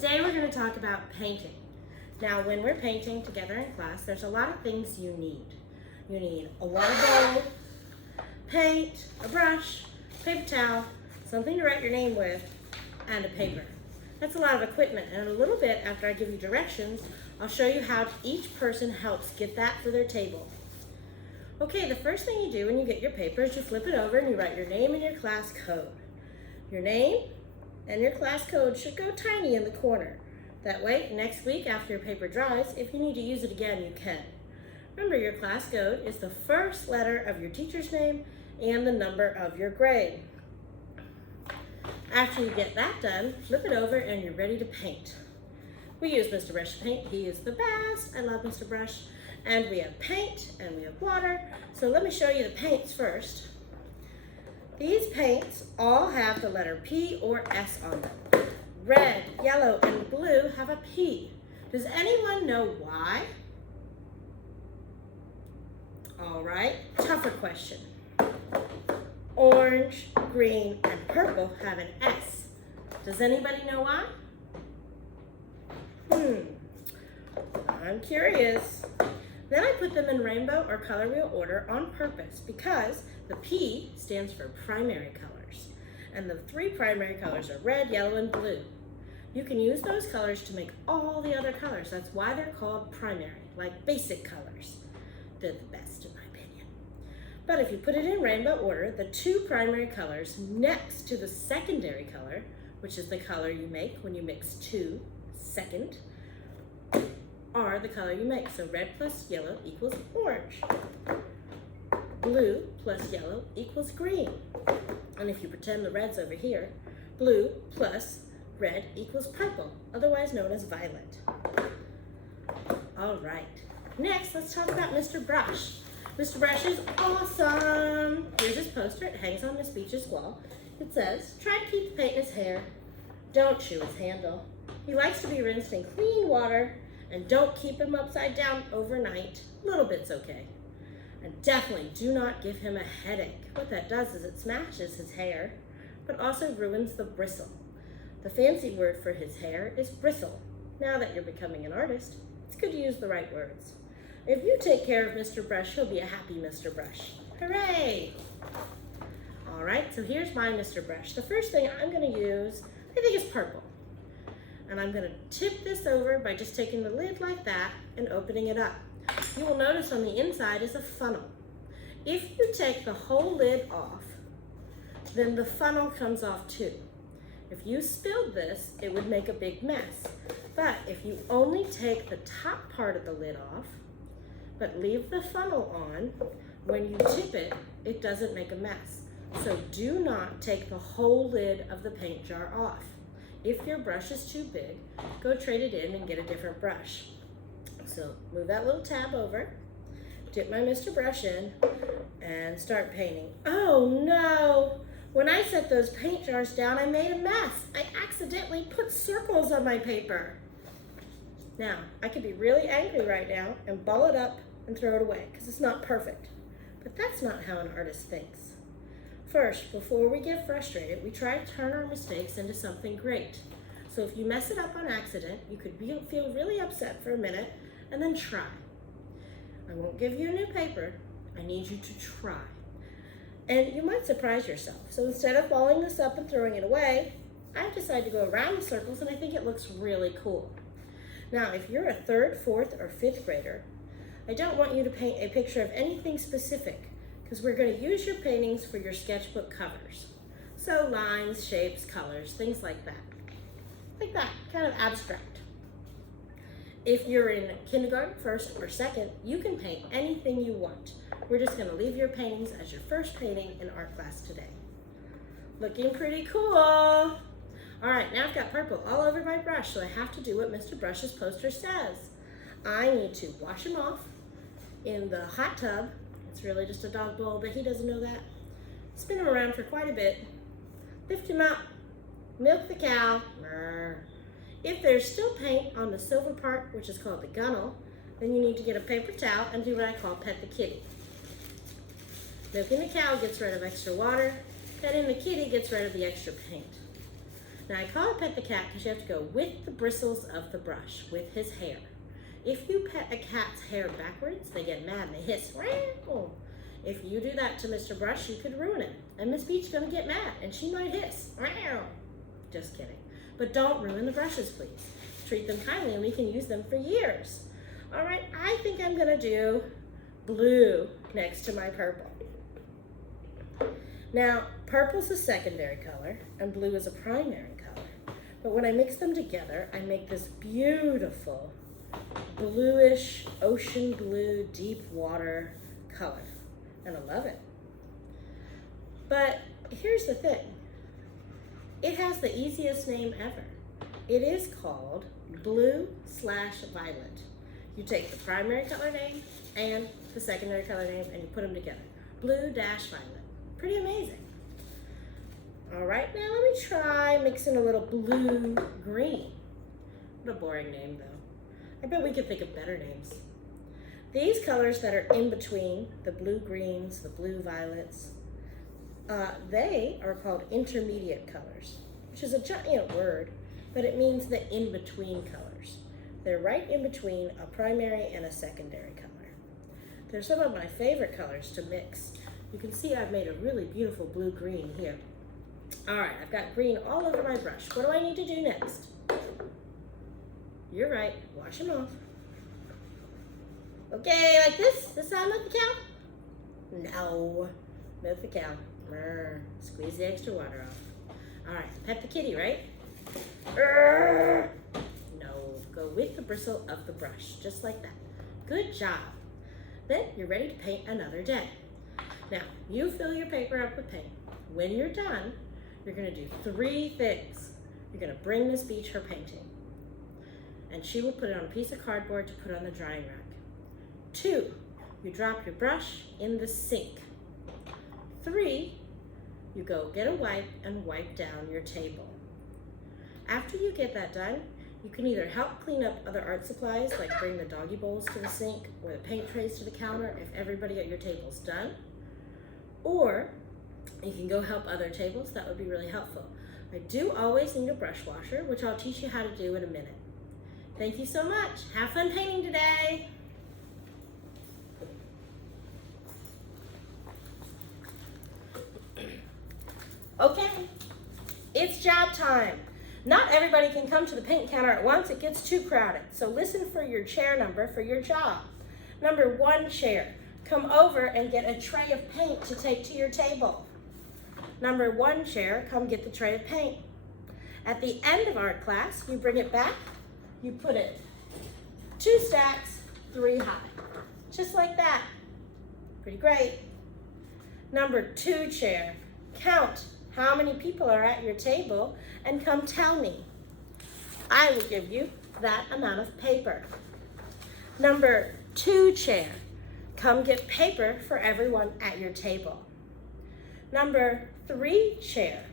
Today we're going to talk about painting. Now when we're painting together in class, there's a lot of things you need. You need a water bowl, paint, a brush, paper towel, something to write your name with, and a paper. That's a lot of equipment, and in a little bit after I give you directions, I'll show you how each person helps get that for their table. Okay, the first thing you do when you get your paper is you flip it over and you write your name and your class code. Your name and your class code should go tiny in the corner. That way, next week after your paper dries, if you need to use it again, you can. Remember, your class code is the first letter of your teacher's name and the number of your grade. After you get that done, flip it over and you're ready to paint. We use Mr. Brush to paint. He is the best. I love Mr. Brush. And we have paint and we have water. So let me show you the paints first. These paints all have the letter P or S on them. Red, yellow, and blue have a P. Does anyone know why? All right, tougher question. Orange, green, and purple have an S. Does anybody know why? I'm curious. Then I put them in rainbow or color wheel order on purpose because the P stands for primary colors. And the three primary colors are red, yellow, and blue. You can use those colors to make all the other colors. That's why they're called primary, like basic colors. They're the best in my opinion. But if you put it in rainbow order, the two primary colors next to the secondary color, which is the color you make when you mix two, second, are the color you make. So red plus yellow equals orange. Blue plus yellow equals green. And if you pretend the red's over here, blue plus red equals purple, otherwise known as violet. All right, next let's talk about Mr. Brush. Mr. Brush is awesome. Here's his poster. It hangs on Miss Beach's wall. It says, try to keep the paint in his hair. Don't chew his handle. He likes to be rinsed in clean water, and don't keep him upside down overnight. A little bit's okay. And definitely do not give him a headache. What that does is it smashes his hair, but also ruins the bristle. The fancy word for his hair is bristle. Now that you're becoming an artist, it's good to use the right words. If you take care of Mr. Brush, he'll be a happy Mr. Brush. Hooray! All right, so here's my Mr. Brush. The first thing I'm gonna use, I think is purple. And I'm gonna tip this over by just taking the lid like that and opening it up. You will notice on the inside is a funnel. If you take the whole lid off, then the funnel comes off too. If you spilled this, it would make a big mess. But if you only take the top part of the lid off, but leave the funnel on, when you tip it, it doesn't make a mess. So do not take the whole lid of the paint jar off. If your brush is too big, go trade it in and get a different brush. So move that little tab over, dip my Mr. Brush in, and start painting. Oh no! When I set those paint jars down, I made a mess. I accidentally put circles on my paper. Now, I could be really angry right now and ball it up and throw it away because it's not perfect. But that's not how an artist thinks. First, before we get frustrated, we try to turn our mistakes into something great. So if you mess it up on accident, you could feel really upset for a minute and then try. I won't give you a new paper. I need you to try. And you might surprise yourself. So instead of balling this up and throwing it away, I've decided to go around the circles and I think it looks really cool. Now, if you're a 3rd, 4th, or 5th grader, I don't want you to paint a picture of anything specific because we're going to use your paintings for your sketchbook covers. So lines, shapes, colors, things like that. Like that, kind of abstract. If you're in kindergarten, 1st, or 2nd, you can paint anything you want. We're just going to leave your paintings as your first painting in art class today. Looking pretty cool. All right, now I've got purple all over my brush, so I have to do what Mr. Brush's poster says. I need to wash him off in the hot tub. It's really just a dog bowl, but he doesn't know that. Spin him around for quite a bit. Lift him up. Milk the cow. If there's still paint on the silver part, which is called the gunnel, then you need to get a paper towel and do what I call pet the kitty. Milking the cow gets rid of extra water. Petting the kitty gets rid of the extra paint. Now I call it pet the cat because you have to go with the bristles of the brush, with his hair. If you pet a cat's hair backwards, they get mad and they hiss. Meow. If you do that to Mr. Brush, you could ruin him. And Miss Beach is gonna get mad and she might hiss. Meow. Just kidding. But don't ruin the brushes, please. Treat them kindly and we can use them for years. All right, I think I'm gonna do blue next to my purple. Now, purple's a secondary color and blue is a primary color. But when I mix them together, I make this beautiful bluish, ocean blue, deep water color. And I love it. But here's the thing. It has the easiest name ever. It is called blue/violet. You take the primary color name and the secondary color name and you put them together. Blue-violet. Pretty amazing. All right, now let me try mixing a little blue-green. What a boring name though. I bet we could think of better names. These colors that are in between, the blue-greens, the blue-violets, they are called intermediate colors, which is a giant word, but it means the in-between colors. They're right in between a primary and a secondary color. They're some of my favorite colors to mix. You can see I've made a really beautiful blue-green here. All right, I've got green all over my brush. What do I need to do next? You're right, wash them off. Okay, like this? This sound like the cow? No, milk the cow. Squeeze the extra water off. All right, pet the kitty, right? No, go with the bristle of the brush, just like that. Good job. Then you're ready to paint another day. Now, you fill your paper up with paint. When you're done, you're gonna do 3 things. You're gonna bring Miss Beach her painting, and she will put it on a piece of cardboard to put on the drying rack. 2, you drop your brush in the sink. 3, you go get a wipe and wipe down your table. After you get that done, you can either help clean up other art supplies, like bring the doggy bowls to the sink or the paint trays to the counter if everybody at your table's done, or you can go help other tables. That would be really helpful. I do always need a brush washer, which I'll teach you how to do in a minute. Thank you so much. Have fun painting today. Okay, it's job time. Not everybody can come to the paint counter at once. It gets too crowded. So listen for your chair number for your job. Number 1 chair, come over and get a tray of paint to take to your table. Number 1 chair, come get the tray of paint. At the end of art class, you bring it back, you put it 2 stacks, 3 high. Just like that. Pretty great. Number 2 chair, count how many people are at your table and come tell me. I will give you that amount of paper. Number 2 chair, come get paper for everyone at your table. Number 3 chair,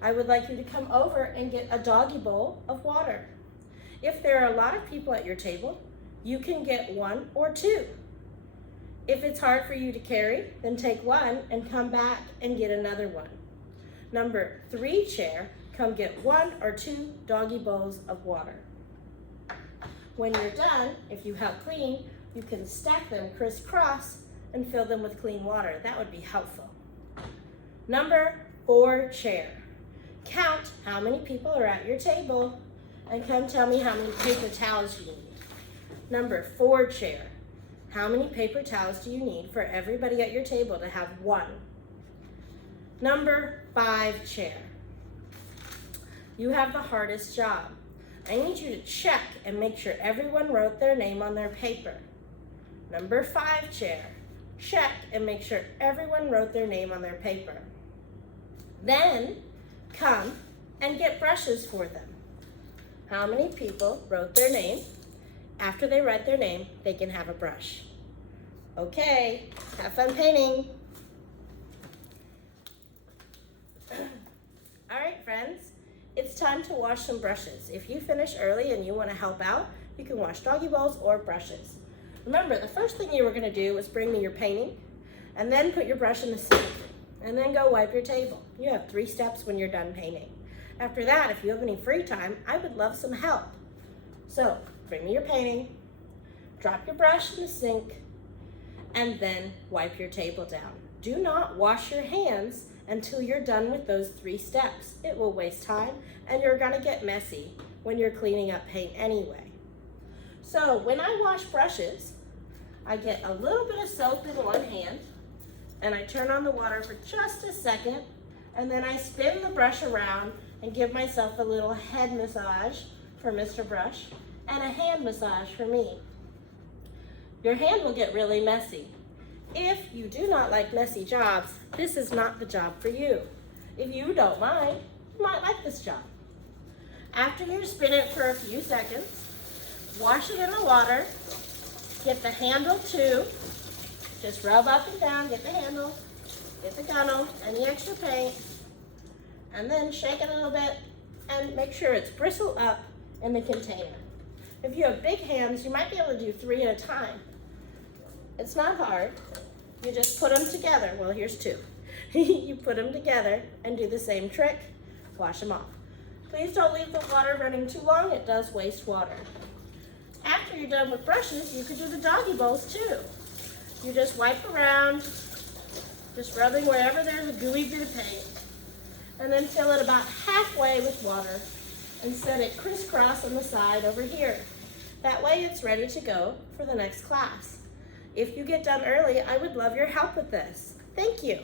I would like you to come over and get a doggy bowl of water. If there are a lot of people at your table, you can get 1 or 2. If it's hard for you to carry, then take 1 and come back and get another 1. Number 3 chair, come get 1 or 2 doggy bowls of water. When you're done, if you help clean, you can stack them crisscross and fill them with clean water. That would be helpful. Number 4 chair, count how many people are at your table and come tell me how many paper towels you need. Number 4 chair, how many paper towels do you need for everybody at your table to have 1? Number 5 chair, you have the hardest job. I need you to check and make sure everyone wrote their name on their paper. Number 5 chair, check and make sure everyone wrote their name on their paper. Then come and get brushes for them. How many people wrote their name? After they write their name, they can have a brush. Okay, have fun painting. All right, friends, it's time to wash some brushes. If you finish early and you want to help out, you can wash doggy bowls or brushes. Remember, the first thing you were going to do was bring me your painting, and then put your brush in the sink, and then go wipe your table. You have 3 steps when you're done painting. After that, if you have any free time, I would love some help. So bring me your painting, drop your brush in the sink, and then wipe your table down. Do not wash your hands until you're done with those 3 steps. It will waste time and you're gonna get messy when you're cleaning up paint anyway. So when I wash brushes, I get a little bit of soap in one hand and I turn on the water for just a second, and then I spin the brush around and give myself a little head massage for Mr. Brush and a hand massage for me. Your hand will get really messy. If you do not like messy jobs, this is not the job for you. If you don't mind, you might like this job. After you spin it for a few seconds, wash it in the water, get the handle too, just rub up and down, get the handle, get the gunnel, any extra paint, and then shake it a little bit and make sure it's bristle up in the container. If you have big hands, you might be able to do 3 at a time. It's not hard. You just put them together. Well, here's 2. You put them together and do the same trick. Wash them off. Please don't leave the water running too long. It does waste water. After you're done with brushes, you could do the doggy bowls too. You just wipe around, just rubbing wherever there's a gooey bit of paint, and then fill it about halfway with water and set it crisscross on the side over here. That way it's ready to go for the next class. If you get done early, I would love your help with this. Thank you.